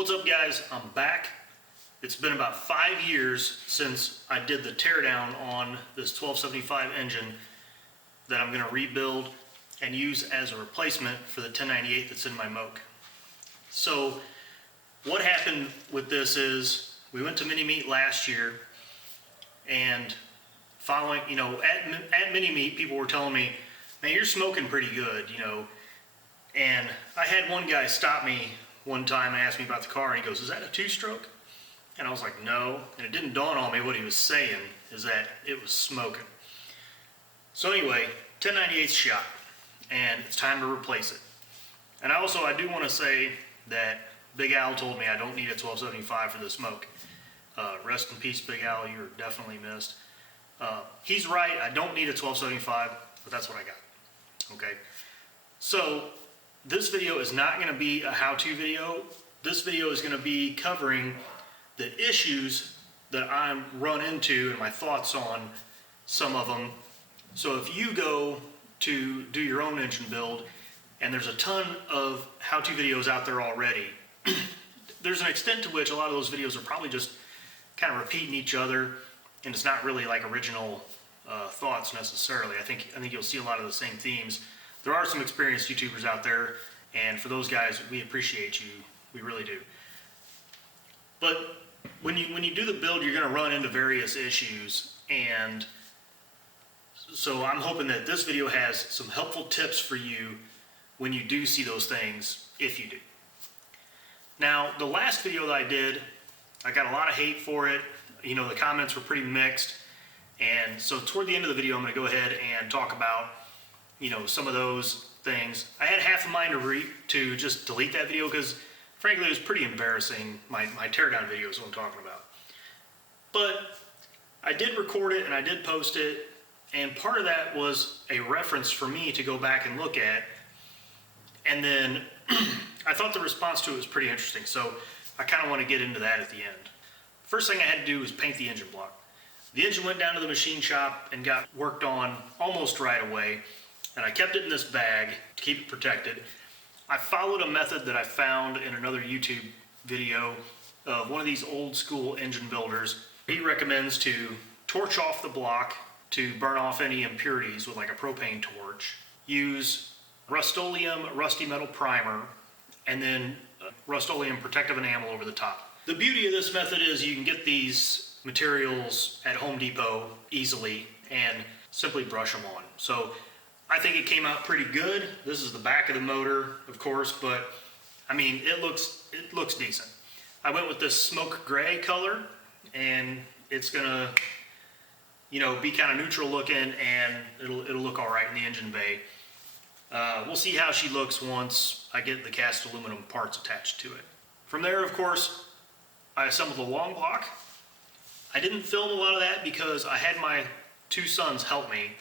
What's up, guys? I'm back. It's been about 5 years since I did the teardown on this 1275 engine that I'm going to rebuild and use as a replacement for the 1098 that's in my Moke. So what happened with this is we went to mini meet last year, and following, at mini meet, people were telling me, man, you're smoking pretty good, and I had one guy stop me one time and ask me about the car, and he goes, is that a two-stroke? And I was like, no. And it didn't dawn on me what he was saying is that it was smoking. So anyway, 1098's shot, and it's time to replace it. And I do want to say that Big Al told me I don't need a 1275 for this Moke. Rest in peace, Big Al, you were definitely missed. He's right, I don't need a 1275, but that's what I got. Okay, so this video is not going to be a how-to video. This video is going to be covering the issues that I run into and my thoughts on some of them. So if you go to do your own engine build, and there's a ton of how-to videos out there already, there's an extent to which a lot of those videos are probably just kind of repeating each other, and it's not really like original thoughts necessarily. I think you'll see a lot of the same themes. There are some experienced YouTubers out there, and for those guys, we appreciate you. We really do. But when you do the build, you're going to run into various issues, and so I'm hoping that this video has some helpful tips for you when you do see those things, if you do. Now, the last video that I did, I got a lot of hate for it. The comments were pretty mixed, and so toward the end of the video, I'm going to go ahead and talk about some of those things. I had half a mind to just delete that video because frankly it was pretty embarrassing. My teardown video is what I'm talking about. But I did record it and I did post it, and part of that was a reference for me to go back and look at, and then I thought the response to it was pretty interesting, so I kind of want to get into that at the end. First thing I had to do was paint the engine block. The engine went down to the machine shop and got worked on almost right away, and I kept it in this bag to keep it protected. I followed a method that I found in another YouTube video of one of these old school engine builders. He recommends to torch off the block to burn off any impurities with like a propane torch. Use Rust-Oleum rusty metal primer, and then Rust-Oleum protective enamel over the top. The beauty of this method is you can get these materials at Home Depot easily and simply brush them on. So I think it came out pretty good. This is the back of the motor, of course, but I mean, it looks decent. I went with this smoke gray color, and it's gonna, be kind of neutral looking, and it'll look all right in the engine bay. We'll see how she looks once I get the cast aluminum parts attached to it. From there, of course, I assembled the long block. I didn't film a lot of that because I had my two sons help me.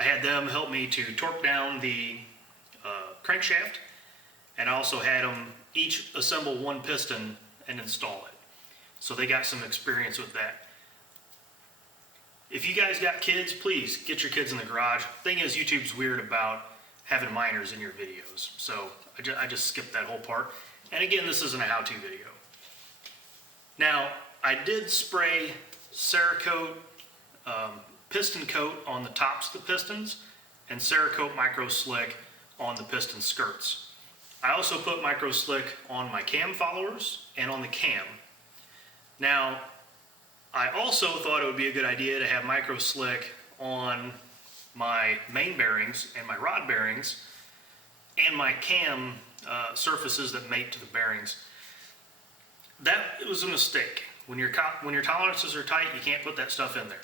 I had them help me to torque down the crankshaft, and I also had them each assemble one piston and install it. So they got some experience with that. If you guys got kids, please get your kids in the garage. Thing is, YouTube's weird about having minors in your videos, so I just skipped that whole part. And again, this isn't a how-to video. Now, I did spray Cerakote piston coat on the tops of the pistons and Cerakote Micro Slick on the piston skirts. I also put Micro Slick on my cam followers and on the cam. Now, I also thought it would be a good idea to have Micro Slick on my main bearings and my rod bearings and my cam surfaces that mate to the bearings. That was a mistake. When your tolerances are tight, you can't put that stuff in there.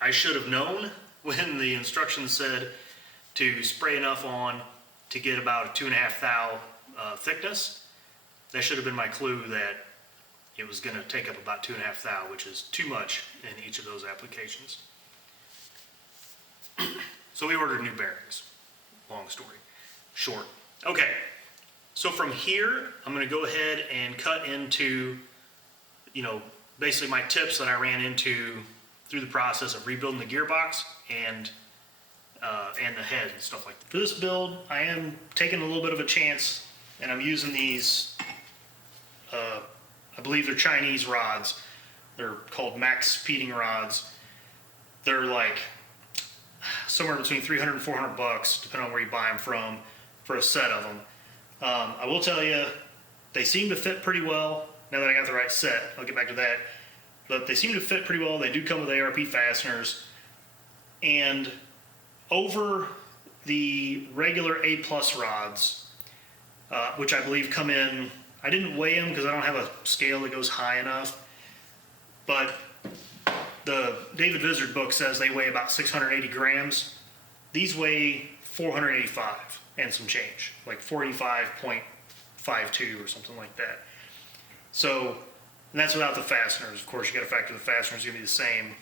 I should have known when the instructions said to spray enough on to get about a 2.5 thou thickness. That should have been my clue that it was going to take up about 2.5 thou, which is too much in each of those applications. So we ordered new bearings. Long story short. Okay, so from here, I'm going to go ahead and cut into, basically my tips that I ran into through the process of rebuilding the gearbox and the head and stuff like that. For this build, I am taking a little bit of a chance, and I'm using these I believe they're Chinese rods. They're called max speeding rods. They're like somewhere between $300 and $400, depending on where you buy them from, for a set of them. I will tell you, they seem to fit pretty well. Now that I got the right set, I'll get back to that. But they seem to fit pretty well. They do come with ARP fasteners. And over the regular A+ rods, which I believe come in, I didn't weigh them because I don't have a scale that goes high enough, but the David Vizard book says they weigh about 680 grams. These weigh 485 and some change, like 485.52 or something like that. So, and that's without the fasteners. Of course, you got to factor the fasteners going to be the same,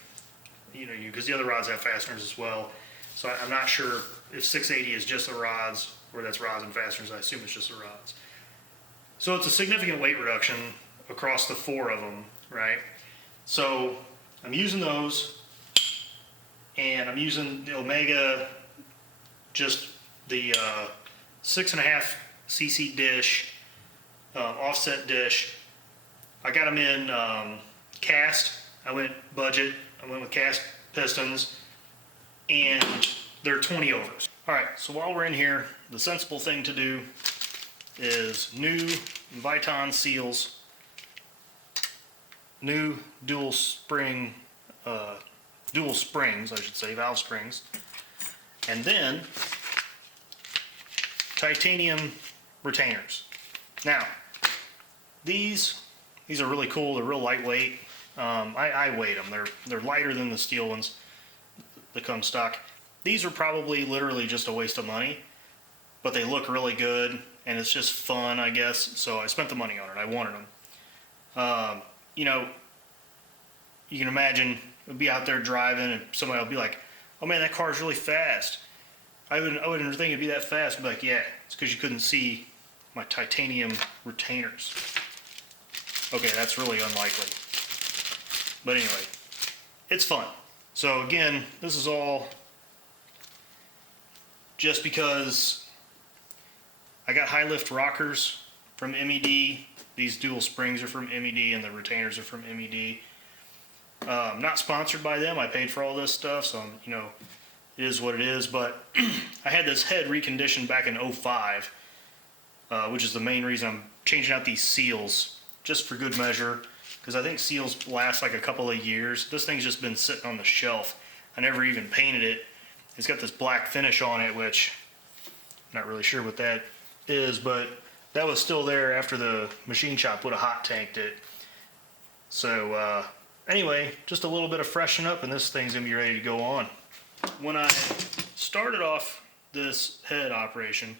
because the other rods have fasteners as well. So I'm not sure if 680 is just the rods or that's rods and fasteners. I assume it's just the rods. So it's a significant weight reduction across the 4 of them, right? So I'm using those, and I'm using the Omega, just the 6.5 cc dish, offset dish. I got them in cast. I went budget. I went with cast pistons, and they're 20 overs. All right, so while we're in here, the sensible thing to do is new Viton seals, new dual springs, I should say, valve springs, and then titanium retainers. Now, these are really cool. They're real lightweight. I weighed them. They're lighter than the steel ones that come stock. These are probably literally just a waste of money, but they look really good, and it's just fun, I guess. So I spent the money on it. I wanted them. You can imagine, I'd be out there driving, and somebody will be like, "Oh man, that car's really fast." I wouldn't think it'd be that fast. I'd be like, "Yeah, it's because you couldn't see my titanium retainers." Okay, that's really unlikely. But anyway, it's fun. So again, this is all just because I got high lift rockers from MED. These dual springs are from MED, and the retainers are from MED. Not sponsored by them. I paid for all this stuff, so it is what it is. But I had this head reconditioned back in 05, which is the main reason I'm changing out these seals, just for good measure, because I think seals last like a couple of years. This thing's just been sitting on the shelf. I never even painted it. It's got this black finish on it, which I'm not really sure what that is, but that was still there after the machine shop would have hot tanked it. So anyway, just a little bit of freshen up, and this thing's gonna be ready to go on. When I started off this head operation,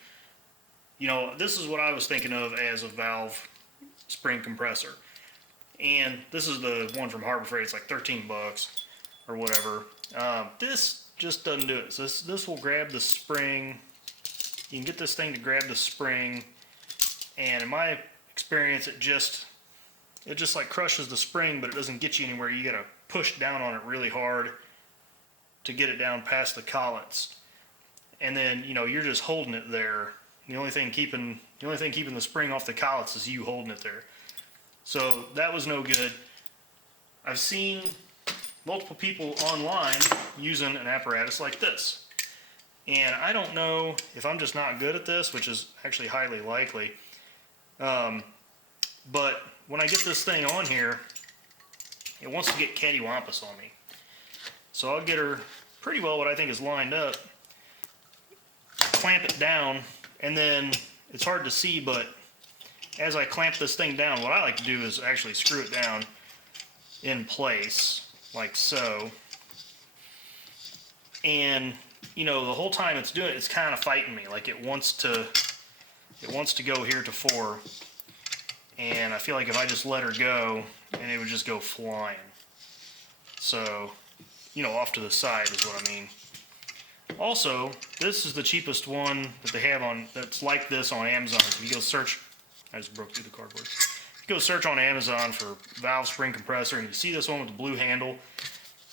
this is what I was thinking of as a valve spring compressor. And this is the one from Harbor Freight. It's like $13 or whatever. This just doesn't do it. So this will grab the spring. You can get this thing to grab the spring, and in my experience, it just like crushes the spring, but it doesn't get you anywhere. You gotta push down on it really hard to get it down past the collets, and then you're just holding it there. The only thing keeping the spring off the collets is you holding it there. So that was no good. I've seen multiple people online using an apparatus like this, and I don't know if I'm just not good at this, which is actually highly likely. But when I get this thing on here, it wants to get cattywampus on me. So I'll get her pretty well what I think is lined up, clamp it down, and then it's hard to see, but as I clamp this thing down, what I like to do is actually screw it down in place, like so. And the whole time it's doing it, it's kind of fighting me. Like it wants to go heretofore. And I feel like if I just let her go, and it would just go flying. So, off to the side is what I mean. Also, this is the cheapest one that they have that's like this on Amazon. So if you go search, I just broke through the cardboard. If you go search on Amazon for valve spring compressor, and you see this one with the blue handle,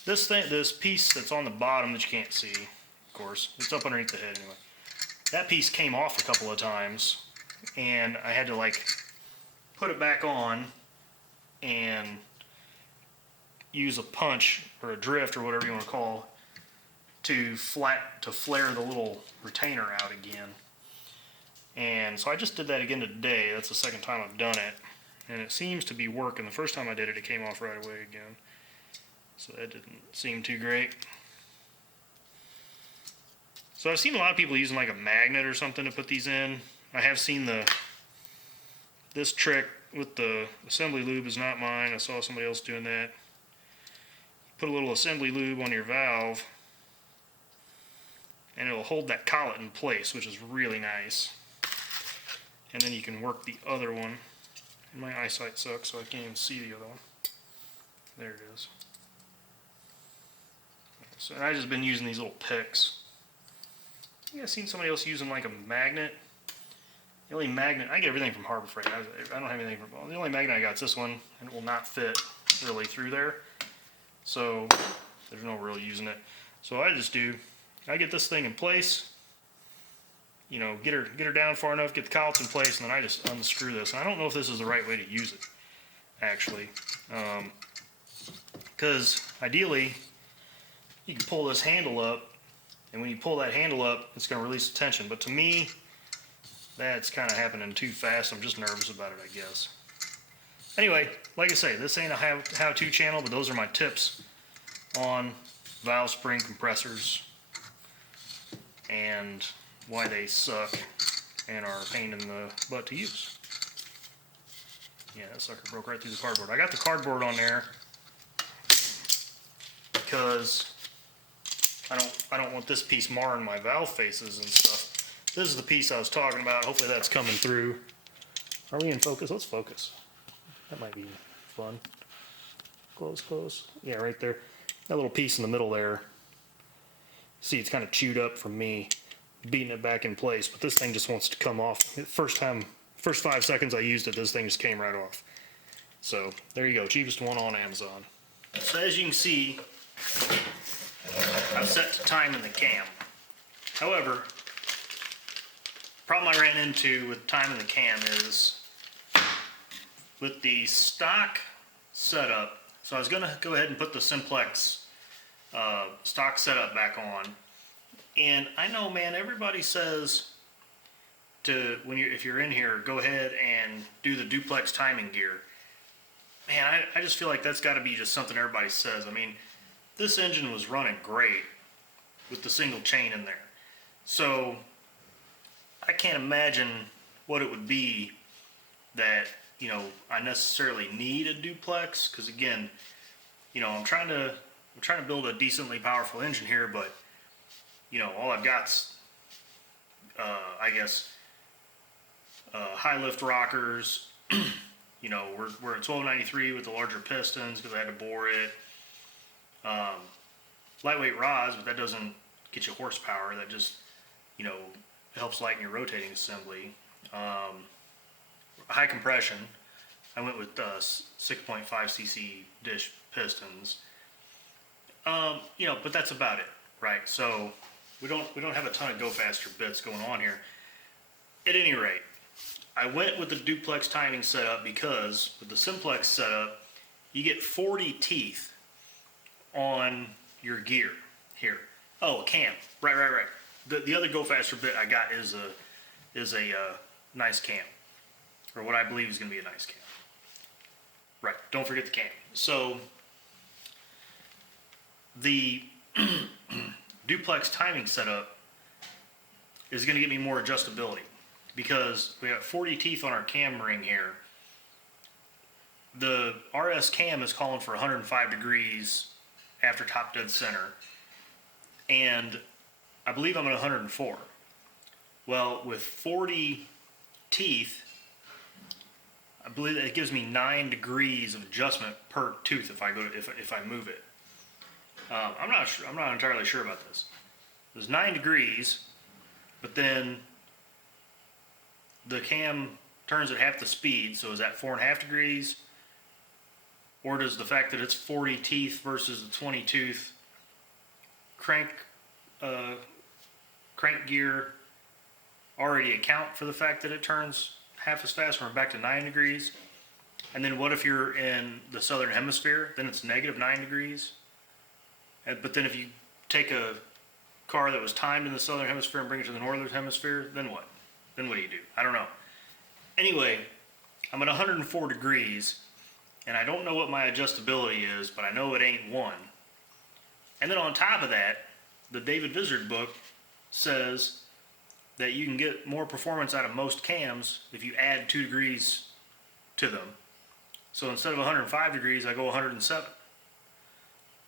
this piece that's on the bottom that you can't see, of course, it's up underneath the head anyway. That piece came off a couple of times, and I had to put it back on and use a punch or a drift or whatever you want to call to flare the little retainer out again. And so I just did that again today. That's the second time I've done it, and it seems to be working. The first time I did it, it came off right away again, so that didn't seem too great. So I've seen a lot of people using like a magnet or something to put these in. I have seen this trick with the assembly lube is not mine. I saw somebody else doing that. Put a little assembly lube on your valve and it'll hold that collet in place, which is really nice. And then you can work the other one. And my eyesight sucks, so I can't even see the other one. There it is. So I've just been using these little picks. You guys seen somebody else using like a magnet? The only magnet, I get everything from Harbor Freight. I don't have anything from, the only magnet I got is this one, and it will not fit really through there. So there's no real using it. So I get this thing in place, you know, get her down far enough, get the collets in place, and then I just unscrew this. And I don't know if this is the right way to use it, actually. Because ideally, you can pull this handle up, and when you pull that handle up, it's going to release the tension. But to me, that's kind of happening too fast. I'm just nervous about it, I guess. Anyway, like I say, this ain't a how-to channel, but those are my tips on valve spring compressors and why they suck and are a pain in the butt to use. Yeah, that sucker broke right through the cardboard. I got the cardboard on there because I don't want this piece marring my valve faces and stuff. This is the piece I was talking about. Hopefully that's coming through. Are we in focus? Let's focus. That might be fun. Close. Yeah, right there. That little piece in the middle there. See, it's kind of chewed up from me beating it back in place, but this thing just wants to come off. First 5 seconds I used it, this thing just came right off. So there you go, cheapest one on Amazon. So as you can see, I've set to time in the cam. However, the problem I ran into with time in the cam is with the stock setup. So I was going to go ahead and put the Simplex stock setup back on. And I know, man, everybody says if you're in here, go ahead and do the duplex timing gear. Man, I just feel like that's got to be just something everybody says. I mean, this engine was running great with the single chain in there. So I can't imagine what it would be that, you know, I necessarily need a duplex, because again, you know, I'm trying to build a decently powerful engine here, but you know, all I've got's I guess high lift rockers. You know, we're at 1293 with the larger pistons because I had to bore it. Lightweight rods, but that doesn't get you horsepower. That just, you know, helps lighten your rotating assembly. High compression. I went with 6.5 cc dish pistons. You know, but that's about it, right? So we don't have a ton of go faster bits going on here. At any rate, I went with the duplex timing setup because with the Simplex setup, you get 40 teeth on your gear here. Oh, a cam. Right. The other go faster bit I got is a nice cam, or what I believe is going to be a nice cam. Right. Don't forget the cam. So the duplex timing setup is going to get me more adjustability because we got 40 teeth on our cam ring here. The RS cam is calling for 105 degrees after top dead center, and I believe I'm at 104. Well, with 40 teeth, I believe that it gives me 9 degrees of adjustment per tooth if I move it. I'm not entirely sure about this. There's 9 degrees, but then the cam turns at half the speed, so is that 4.5 degrees? Or does the fact that it's 40 teeth versus the 20 tooth crank gear already account for the fact that it turns half as fast when we're back to 9 degrees? And then what if you're in the southern hemisphere? Then it's -9 degrees. But then if you take a car that was timed in the southern hemisphere and bring it to the northern hemisphere, then what? Then what do you do? I don't know. Anyway, I'm at 104 degrees, and I don't know what my adjustability is, but I know it ain't 1. And then on top of that, the David Vizard book says that you can get more performance out of most cams if you add 2 degrees to them. So instead of 105 degrees, I go 107.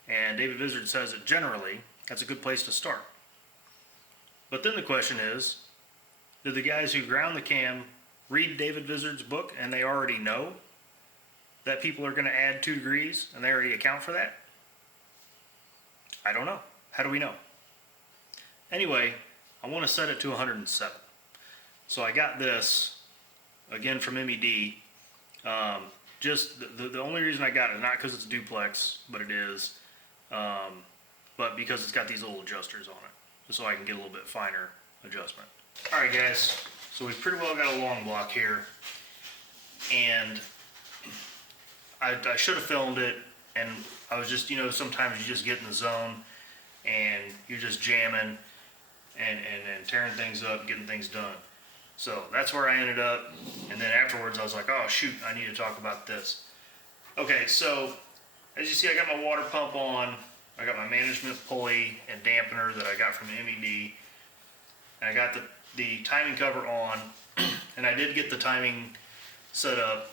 And David Vizard says that generally, that's a good place to start. But then the question is, did the guys who ground the cam read David Vizard's book and they already know that people are going to add 2 degrees and they already account for that? I don't know. How do we know? Anyway, I want to set it to 107. So I got this, again from MED. Just the only reason I got it, not because it's duplex, but it is, but because it's got these little adjusters on it, so I can get a little bit finer adjustment. Alright guys, so we've pretty well got a long block here, and I should have filmed it, and I was just, sometimes you just get in the zone, and you're just jamming, and tearing things up, getting things done. So that's where I ended up, and then afterwards I was like, oh shoot, I need to talk about this. Okay, so as you see, I got my water pump on, I got my management pulley and dampener that I got from MED, and I got the timing cover on, and I did get the timing set up,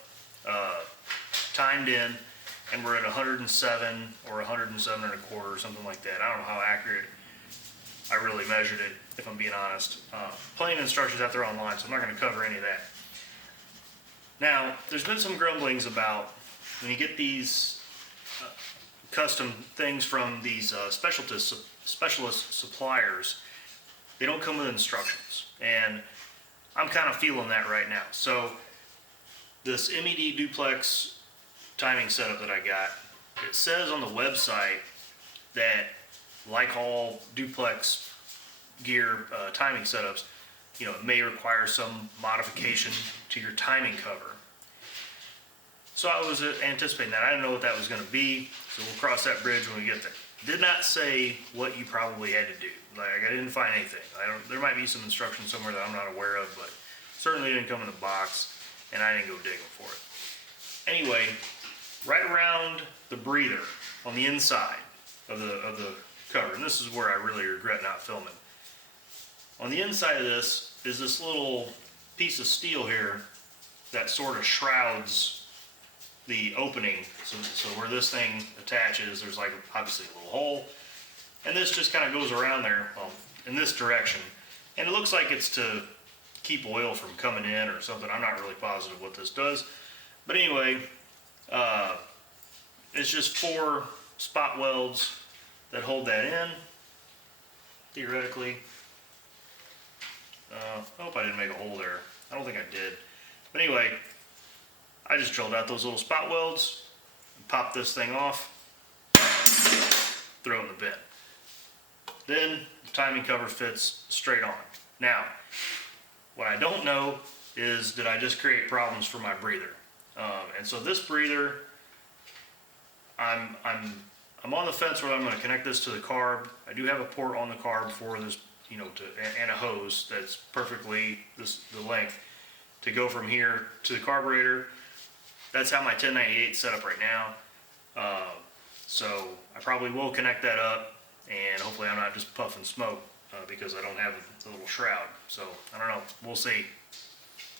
timed in, and we're at 107 or 107 and a quarter or something like that. I don't know how accurate I really measured it, if I'm being honest. Plenty of instructions out there online, so I'm not going to cover any of that. Now, there's been some grumblings about when you get these custom things from these specialist suppliers, they don't come with instructions. And I'm kind of feeling that right now. So, this MED duplex timing setup that I got, it says on the website that, like all duplex gear timing setups, it may require some modification to your timing cover. So I was anticipating that. I didn't know what that was going to be, so we'll cross that bridge when we get there. Did not say what you probably had to do. Like, I didn't find anything. There might be some instructions somewhere that I'm not aware of, but certainly didn't come in the box, and I didn't go digging for it. Anyway, right around the breather on the inside of the cover, and this is where I really regret not filming. On the inside of this is this little piece of steel here that sort of shrouds the opening. So where this thing attaches, there's like obviously a little hole, and this just kind of goes around there in this direction. And it looks like it's to keep oil from coming in or something. I'm not really positive what this does, but anyway, it's just 4 spot welds that hold that in, theoretically. I hope I didn't make a hole there. I don't think I did. But anyway, I just drilled out those little spot welds, popped this thing off, throw it in the bin. Then the timing cover fits straight on. Now, what I don't know is, did I just create problems for my breather? And so this breather, I'm on the fence whether I'm going to connect this to the carb. I do have a port on the carb for this, and a hose that's perfectly the length to go from here to the carburetor. That's how my 1098 is set up right now. So I probably will connect that up, and hopefully I'm not just puffing smoke because I don't have the little shroud. So I don't know. We'll see.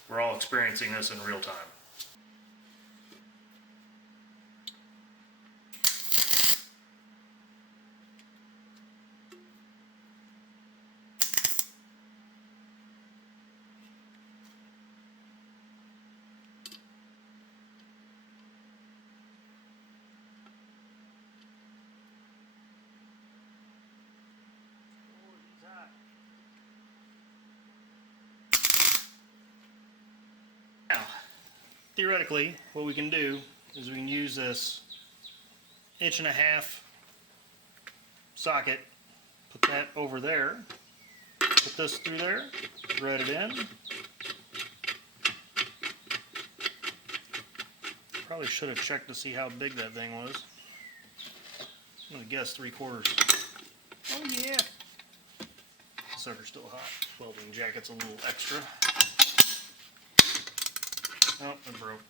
We're all experiencing this in real time. Now, theoretically, what we can do is we can use this 1.5 inch socket, put that over there, put this through there, thread it in, Probably should have checked to see how big that thing was. I'm gonna guess 3/4. Oh yeah. The sucker's still hot. Welding jacket's a little extra. Oh, it broke.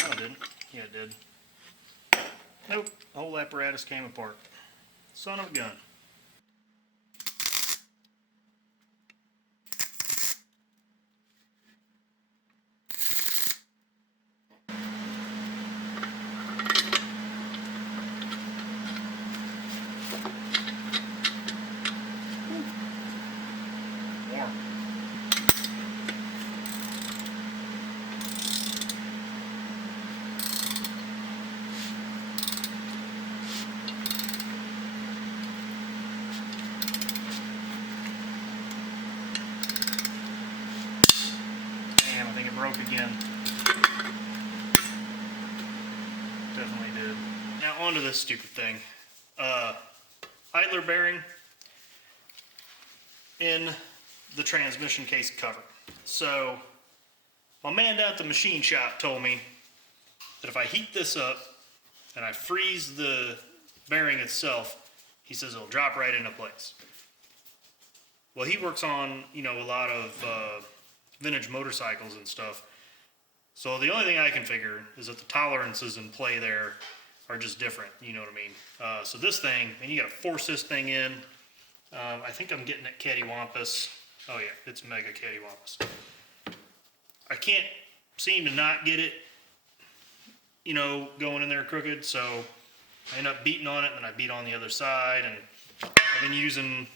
No, it didn't. Yeah, it did. Nope. The whole apparatus came apart. Son of a gun. Broke again. Definitely did. Now onto this stupid thing. Idler bearing in the transmission case cover. So my man down at the machine shop told me that if I heat this up and I freeze the bearing itself, he says it'll drop right into place. Well, he works on, you know, a lot of vintage motorcycles and stuff. So the only thing I can figure is that the tolerances in play there are just different, you know what I mean? So this thing, and you gotta force this thing in. I think I'm getting it cattywampus. Oh yeah, it's mega cattywampus. I can't seem to not get it, you know, going in there crooked, so I end up beating on it, and then I beat on the other side, and I've been using,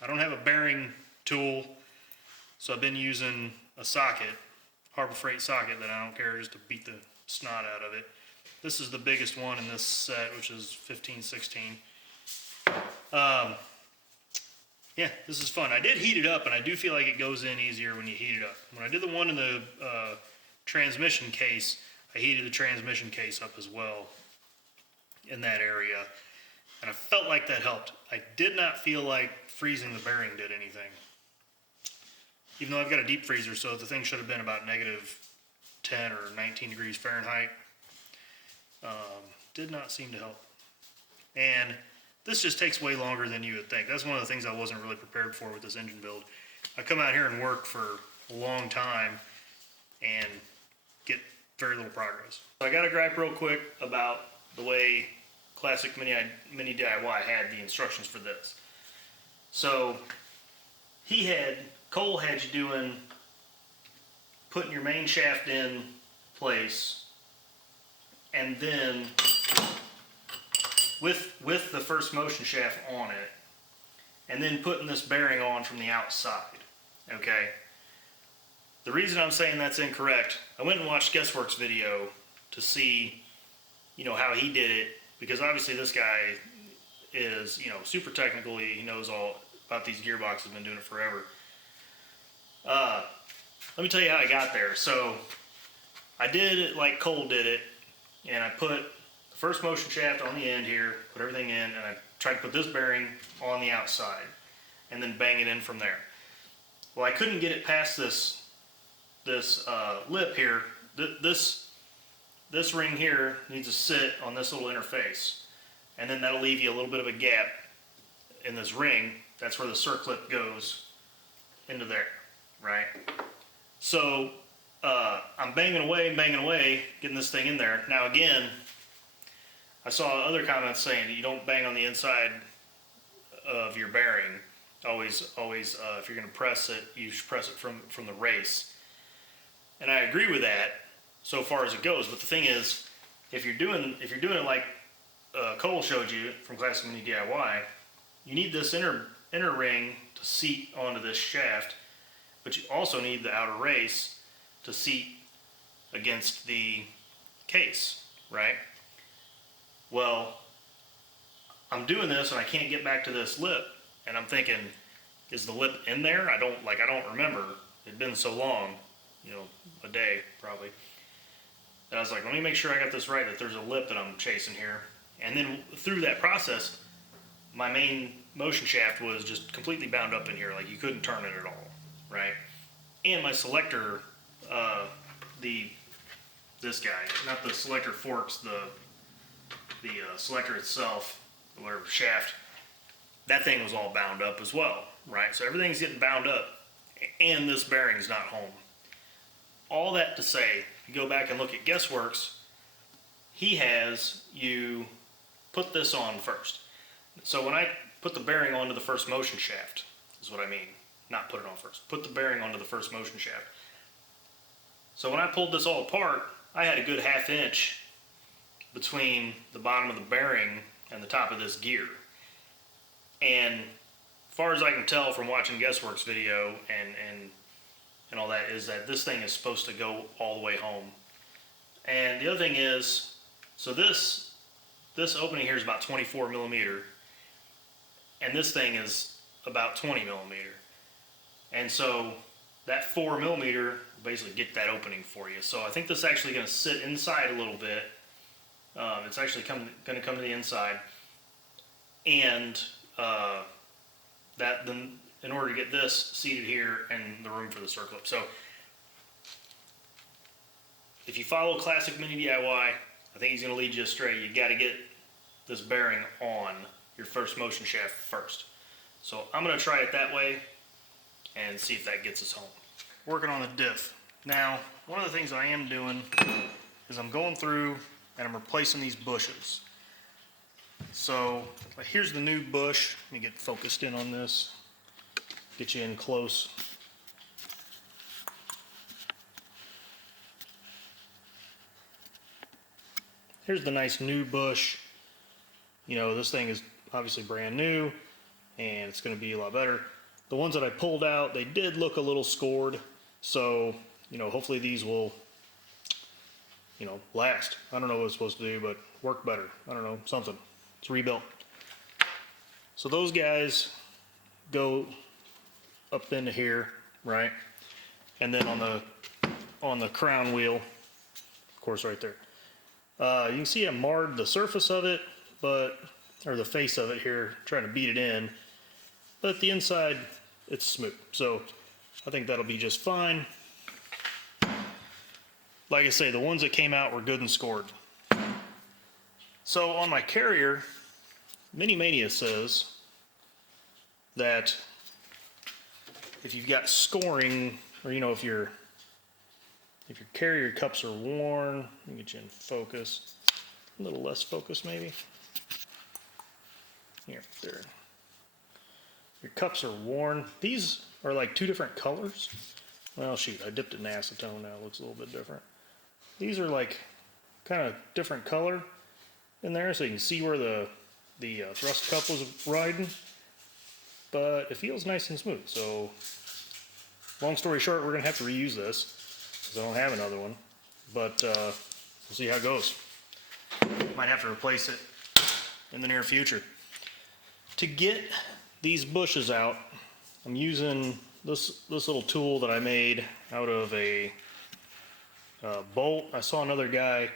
I don't have a bearing tool, so I've been using a socket, Harbor Freight socket that I don't care, just to beat the snot out of it. This is the biggest one in this set, which is 15/16. Yeah, this is fun. I did heat it up, and I do feel like it goes in easier when you heat it up. When I did the one in the transmission case, I heated the transmission case up as well in that area, and I felt like that helped. I did not feel like freezing the bearing did anything. Even though I've got a deep freezer, so the thing should have been about -10 or 19 degrees Fahrenheit. Did not seem to help. And this just takes way longer than you would think. That's one of the things I wasn't really prepared for with this engine build. I come out here and work for a long time and get very little progress. So I got to gripe real quick about the way Classic Mini DIY had the instructions for this. So Cole had you putting your main shaft in place, and then with the first motion shaft on it, and then putting this bearing on from the outside, okay? The reason I'm saying that's incorrect, I went and watched Guessworks video to see, you know, how he did it, because obviously this guy is, you know, super technical. He knows all about these gearboxes, been doing it forever. Let me tell you how I got there. So I did it like Cole did it, and I put the first motion shaft on the end here, put everything in, and I tried to put this bearing on the outside, and then bang it in from there. Well, I couldn't get it past this lip here. This ring here needs to sit on this little interface, and then that'll leave you a little bit of a gap in this ring. That's where the circlip goes into there, right? So I'm banging away, getting this thing in there. Now again, I saw other comments saying that you don't bang on the inside of your bearing. Always, if you're going to press it, you should press it from the race. And I agree with that so far as it goes. But the thing is, if you're doing it like Cole showed you from Classic Mini DIY, you need this inner ring to seat onto this shaft, but you also need the outer race to seat against the case, right? Well, I'm doing this and I can't get back to this lip, and I'm thinking, is the lip in there? I don't remember. It'd been so long, you know, a day probably. And I was like, let me make sure I got this right, that there's a lip that I'm chasing here. And then through that process, my main motion shaft was just completely bound up in here, like you couldn't turn it at all, right? And my selector this guy, not the selector forks, the selector itself, whatever shaft, that thing was all bound up as well, right? So everything's getting bound up, and this bearing's not home. All that to say, you go back and look at Guessworks, he has you put this on first. So when I put the bearing onto the first motion shaft, is what I mean. Not put it on first. Put the bearing onto the first motion shaft. So when I pulled this all apart, I had a good 1/2 inch between the bottom of the bearing and the top of this gear. And as far as I can tell from watching Guessworks video and all that, is that this thing is supposed to go all the way home. And the other thing is, so this opening here is about 24 millimeter, and this thing is about 20 millimeter. And so that 4 millimeter will basically get that opening for you. So I think this is actually going to sit inside a little bit. It's actually going to come to the inside, and that then, in order to get this seated here and the room for the circlip. So if you follow classic mini DIY, I think he's going to lead you astray. You got to get this bearing on your first motion shaft first. So I'm going to try it that way and see if that gets us home. Working on the diff. Now, one of the things I am doing is I'm going through and I'm replacing these bushes. So here's the new bush. Let me get focused in on this. Get you in close. Here's the nice new bush. You know, this thing is obviously brand new and it's going to be a lot better. The ones that I pulled out, they did look a little scored. So, you know, hopefully these will, you know, last. I don't know what it's supposed to do, but work better. I don't know, something. It's rebuilt. So those guys go up into here, right? And then on the crown wheel, of course, right there. You can see I marred the surface of it, or the face of it here, trying to beat it in. But the inside, it's smooth. So I think that'll be just fine. Like I say, the ones that came out were good and scored. So on my carrier, Mini Mania says that if you've got scoring, or you know, if your carrier cups are worn, let me get you in focus. A little less focus maybe. Here, there. Your cups are worn. These are like 2 different colors. Well, shoot, I dipped it in acetone now. It looks a little bit different. These are like kind of different color in there, so you can see where the thrust cup was riding. But it feels nice and smooth. So, long story short, we're going to have to reuse this because I don't have another one. But we'll see how it goes. Might have to replace it in the near future. To get these bushes out, I'm using this little tool that I made out of a bolt. I saw another guy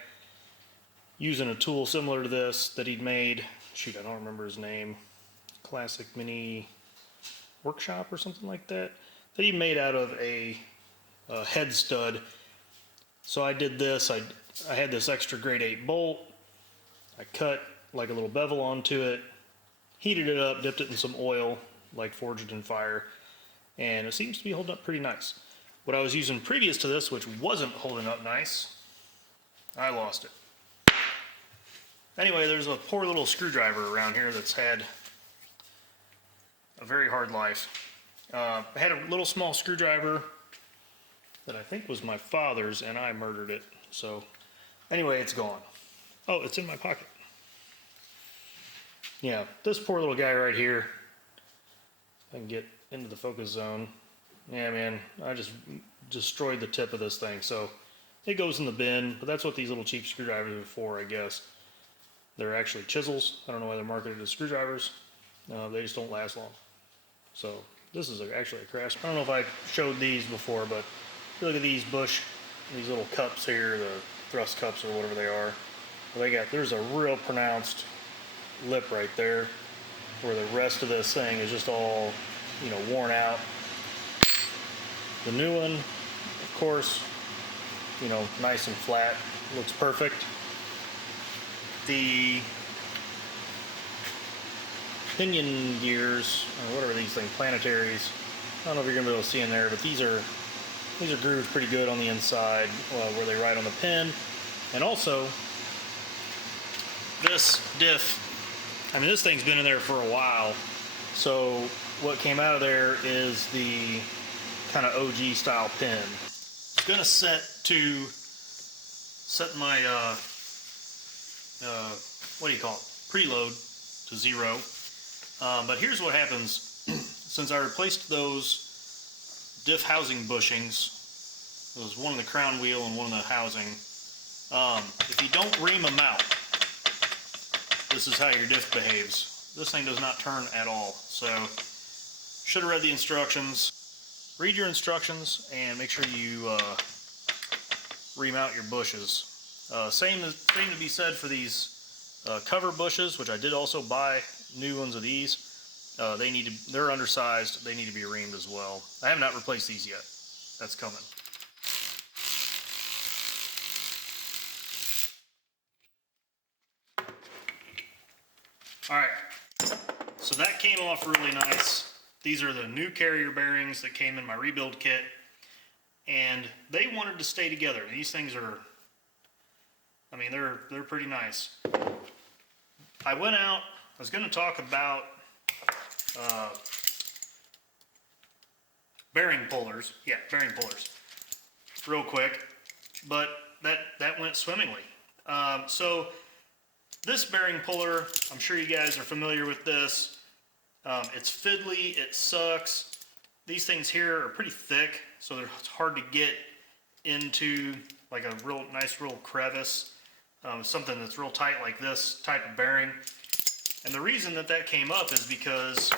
using a tool similar to this that he'd made. Shoot, I don't remember his name. Classic Mini Workshop or something like that. That he made out of a head stud. So I did this. I had this extra grade 8 bolt. I cut like a little bevel onto it, heated it up, dipped it in some oil, like forged in fire, and it seems to be holding up pretty nice. What I was using previous to this, which wasn't holding up nice, I lost it. Anyway, there's a poor little screwdriver around here that's had a very hard life. I had a little small screwdriver that I think was my father's, and I murdered it. So anyway, it's gone. Oh, it's in my pocket. Yeah, this poor little guy right here. I can get into the focus zone. Yeah, man, I just destroyed the tip of this thing. So it goes in the bin, but that's what these little cheap screwdrivers are for, I guess. They're actually chisels. I don't know why they're marketed as screwdrivers. They just don't last long. So this is actually a crash. I don't know if I showed these before, but look at these these little cups here, the thrust cups or whatever they are. There's a real pronounced lip right there where the rest of this thing is just all, you know, worn out. The new one, of course, you know, nice and flat. Looks perfect. The pinion gears, or whatever these things, planetaries, I don't know if you're gonna be able to see in there, but these are grooved pretty good on the inside where they ride on the pin. And also, this diff, I mean, this thing's been in there for a while, so what came out of there is the kind of OG style pin. It's gonna set my what do you call it, preload to 0. But here's what happens. Since I replaced those diff housing bushings, there was one in the crown wheel and one in the housing, if you don't ream them out, this is how your diff behaves. This thing does not turn at all. So should have read the instructions. Read your instructions and make sure you ream out your bushes. Same to be said for these cover bushes, which I did also buy new ones of these. They're undersized. They need to be reamed as well. I have not replaced these yet. That's coming. All right. So that came off really nice. These are the new carrier bearings that came in my rebuild kit, and they wanted to stay together. These things are, I mean, they're pretty nice. I went out. I was going to talk about bearing pullers. Yeah, bearing pullers. Real quick, but that went swimmingly. So this bearing puller, I'm sure you guys are familiar with this. It's fiddly. It sucks. These things here are pretty thick, so it's hard to get into like a real nice, real crevice. Something that's real tight like this type of bearing. And the reason that came up is because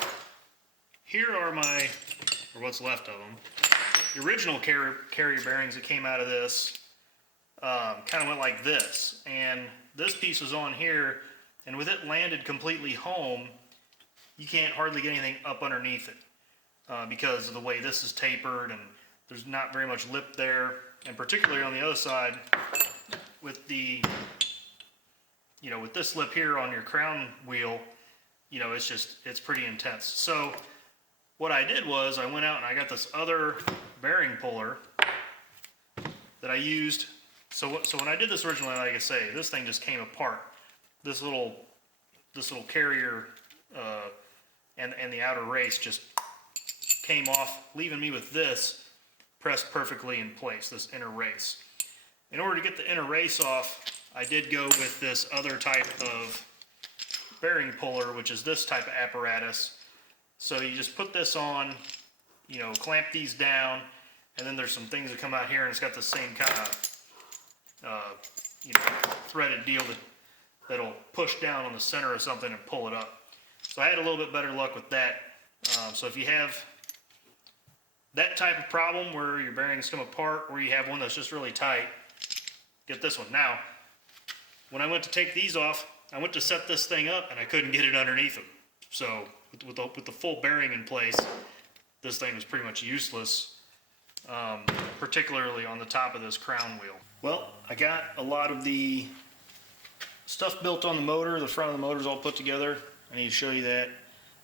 here are my, or what's left of them, the original carrier bearings that came out of this kind of went like this. And this piece was on here, and with it landed completely home, you can't hardly get anything up underneath it because of the way this is tapered, and there's not very much lip there. And particularly on the other side, with the, you know, with this lip here on your crown wheel, you know, it's pretty intense. So what I did was I went out and I got this other bearing puller that I used. So when I did this originally, like I say, this thing just came apart. This little carrier and the outer race just came off, leaving me with this pressed perfectly in place, this inner race. In order to get the inner race off, I did go with this other type of bearing puller, which is this type of apparatus. So you just put this on, you know, clamp these down, and then there's some things that come out here, and it's got the same kind of, you know, threaded deal that'll push down on the center of something and pull it up. So I had a little bit better luck with that. So if you have that type of problem where your bearings come apart, or you have one that's just really tight, get this one. Now, when I went to take these off, I went to set this thing up and I couldn't get it underneath them. So with the full bearing in place, this thing was pretty much useless, particularly on the top of this crown wheel. Well, I got a lot of the stuff built on the motor. The front of the motor's all put together. I need to show you that.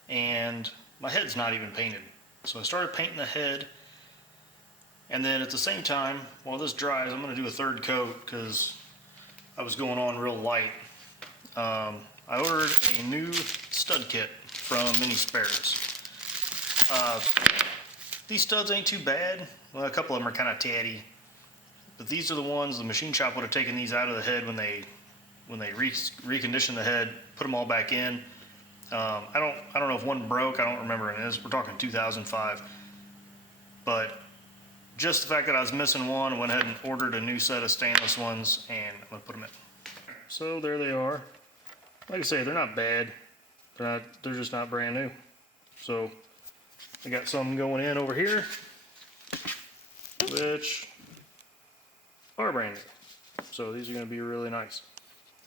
And my head's not even painted. So I started painting the head. And then at the same time, while this dries, I'm going to do a third coat because I was going on real light. I ordered a new stud kit from Mini Spares. These studs ain't too bad. Well, a couple of them are kind of tatty, but these are the ones the machine shop would have taken these out of the head when they reconditioned the head, put them all back in. I don't know if one broke. I don't remember. And we're talking 2005, but just the fact that I was missing one, I went ahead and ordered a new set of stainless ones, and I'm gonna put them in. So there they are. Like I say, they're not bad. They're just not brand new. So I got some going in over here, which are brand new. So these are going to be really nice.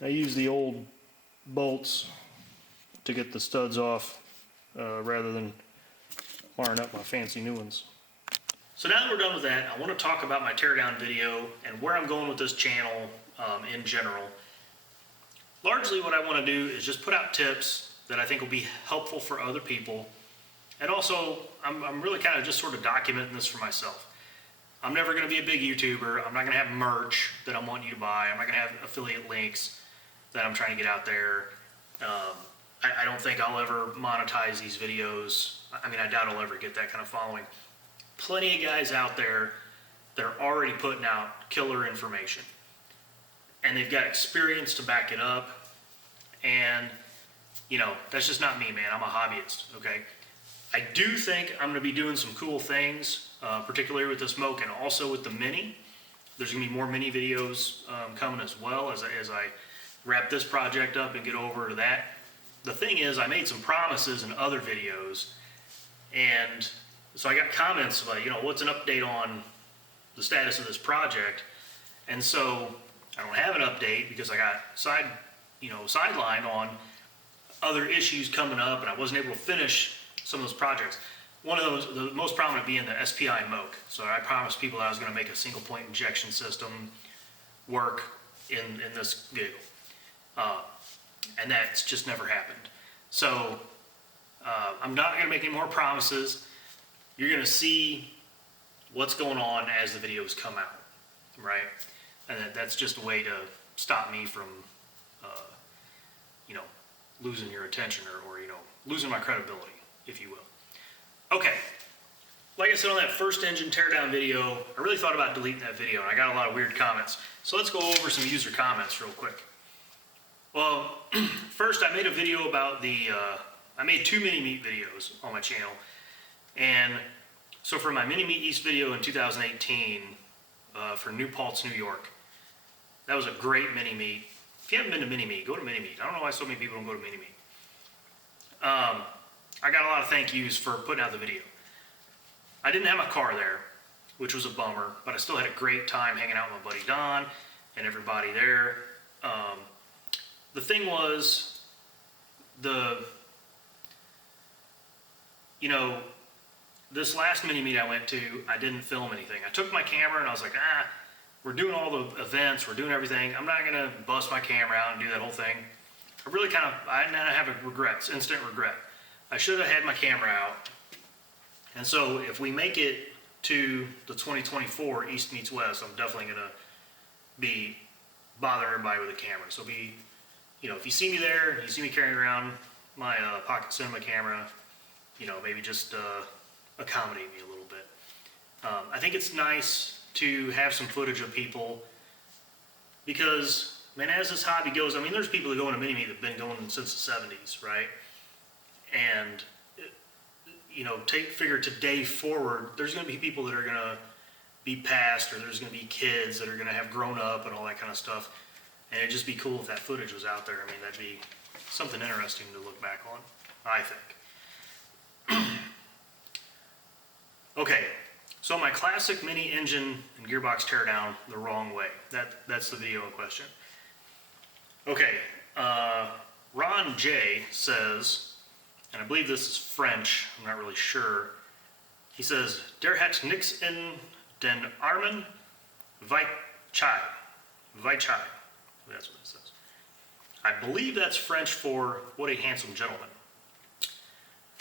I use the old bolts to get the studs off rather than wiring up my fancy new ones. So now that we're done with that, I want to talk about my teardown video and where I'm going with this channel in general. Largely what I want to do is just put out tips that I think will be helpful for other people. And also, I'm really kind of just sort of documenting this for myself. I'm never going to be a big YouTuber. I'm not going to have merch that I'm wanting you to buy. I'm not going to have affiliate links that I'm trying to get out there. I don't think I'll ever monetize these videos. I mean, I doubt I'll ever get that kind of following. Plenty of guys out there that are already putting out killer information. And they've got experience to back it up. And, you know, that's just not me, man. I'm a hobbyist, okay? I do think I'm going to be doing some cool things, particularly with this Moke and also with the Mini. There's going to be more Mini videos coming as well as I wrap this project up and get over to that. The thing is, I made some promises in other videos, and so I got comments about, you know, what's an update on the status of this project? And so I don't have an update because I got sidelined on other issues coming up, and I wasn't able to finish some of those projects. One of those, the most prominent being the SPI Moke. So I promised people that I was going to make a single point injection system work in this vehicle. And that's just never happened. So I'm not going to make any more promises. You're going to see what's going on as the videos come out, right? And that's just a way to stop me from, losing your attention or losing my credibility, if you will. Okay, like I said on that first engine teardown video, I really thought about deleting that video, and I got a lot of weird comments. So let's go over some user comments real quick. Well, first I made a video about I made 2 mini-meet videos on my channel. And so for my mini-meet East video in 2018, for New Paltz, New York, that was a great mini-meet. If you haven't been to mini-meet, go to mini-meet. I don't know why so many people don't go to mini-meet. I got a lot of thank yous for putting out the video. I didn't have my car there, which was a bummer, but I still had a great time hanging out with my buddy Don and everybody there. The thing was, this last mini-meet I went to, I didn't film anything. I took my camera and I was like, we're doing all the events, we're doing everything. I'm not gonna bust my camera out and do that whole thing. I have regrets, instant regret. I should have had my camera out. And so if we make it to the 2024 East meets West, I'm definitely gonna be bothering everybody with a camera. So if you see me there, you see me carrying around my pocket cinema camera, maybe just accommodate me a little bit. I think it's nice to have some footage of people because, man, as this hobby goes, I mean, there's people that go into mini-meet that have been going since the 70s, right? And, figure today forward, there's going to be people that are going to be past, or there's going to be kids that are going to have grown up and all that kind of stuff. And it'd just be cool if that footage was out there. I mean, that'd be something interesting to look back on, I think. Okay, so my classic mini engine and gearbox teardown the wrong way. That's the video in question. Okay, Ron J says, and I believe this is French, I'm not really sure. He says, Der hat nix in den Armen, weit chai. That's what it says. I believe that's French for what a handsome gentleman.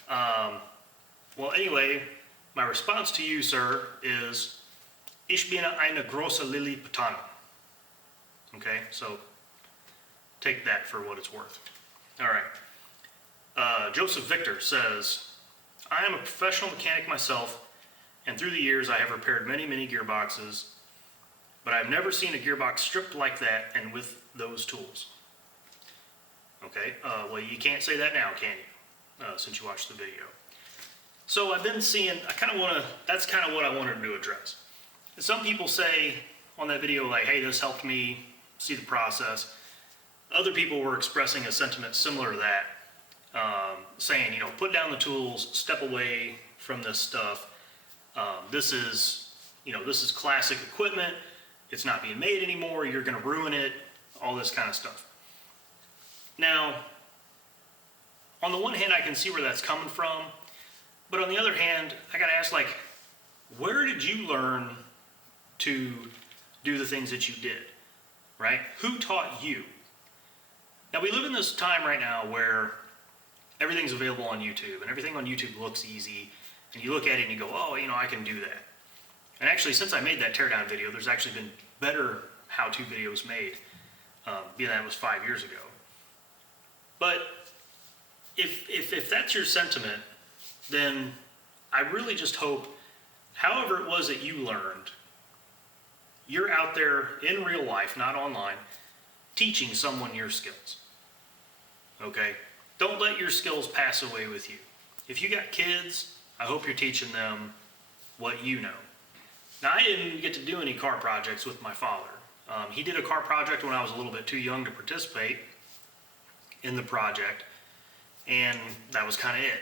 Well, anyway, my response to you, sir, is Ich bin eine große Lilliputaner. Okay, so take that for what it's worth. All right. Joseph Victor says, I am a professional mechanic myself, and through the years I have repaired many, many gearboxes, but I've never seen a gearbox stripped like that and with those tools. Okay, well, you can't say that now, can you? Since you watched the video. So I've been seeing, that's kind of what I wanted to address. Some people say on that video, like, hey, this helped me see the process. Other people were expressing a sentiment similar to that, saying, put down the tools, step away from this stuff. This is classic equipment. It's not being made anymore. You're going to ruin it. All this kind of stuff. Now, on the one hand, I can see where that's coming from. But on the other hand, I got to ask, where did you learn to do the things that you did, right? Who taught you? Now, we live in this time right now where everything's available on YouTube, and everything on YouTube looks easy, and you look at it and you go, oh, you know, I can do that. And actually, since I made that teardown video, there's actually been better how-to videos made, being that was 5 years ago. But if that's your sentiment, then I really just hope, however it was that you learned, you're out there in real life, not online, teaching someone your skills. Okay? Don't let your skills pass away with you. If you got kids, I hope you're teaching them what you know. Now, I didn't get to do any car projects with my father. He did a car project when I was a little bit too young to participate in the project, and that was kind of it.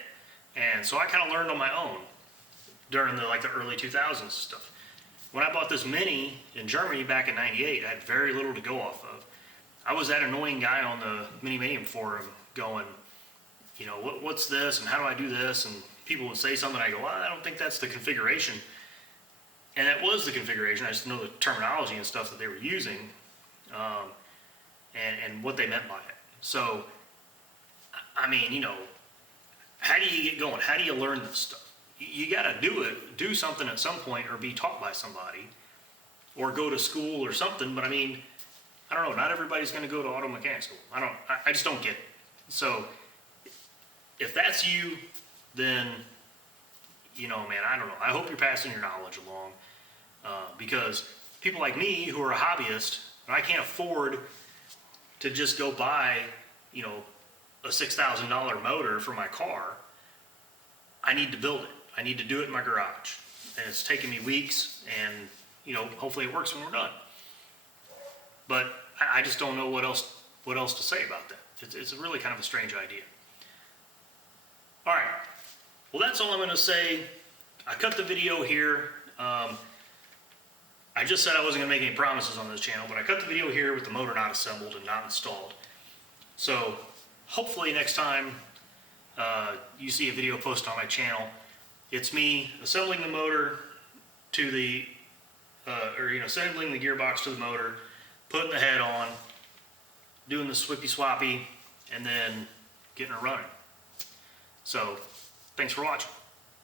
And so I kind of learned on my own during the early 2000s stuff. When I bought this Mini in Germany back in '98, I had very little to go off of. I was that annoying guy on the Mini Medium forum going, you know, what's this and how do I do this? And people would say something, I go, well, I don't think that's the configuration. And that was the configuration. I just know the terminology and stuff that they were using, and what they meant by it. So, I mean, you know, how do you get going? How do you learn this stuff? You got to do something at some point, or be taught by somebody, or go to school or something. But I mean, I don't know. Not everybody's going to go to auto mechanic school. I just don't get it. So, if that's you, then, you know, man, I don't know. I hope you're passing your knowledge along, because people like me who are a hobbyist, and I can't afford to just go buy, you know, a $6,000 motor for my car. I need to build it. I need to do it in my garage, and it's taken me weeks. And you know, hopefully it works when we're done. But I just don't know what else to say about that. It's really kind of a strange idea. All right. Well, that's all I'm going to say. I cut the video here. I just said I wasn't going to make any promises on this channel, but I cut the video here with the motor not assembled and not installed. So hopefully next time you see a video posted on my channel, it's me assembling the motor to the, assembling the gearbox to the motor, putting the head on, doing the swippy swappy, and then getting her running. So thanks for watching.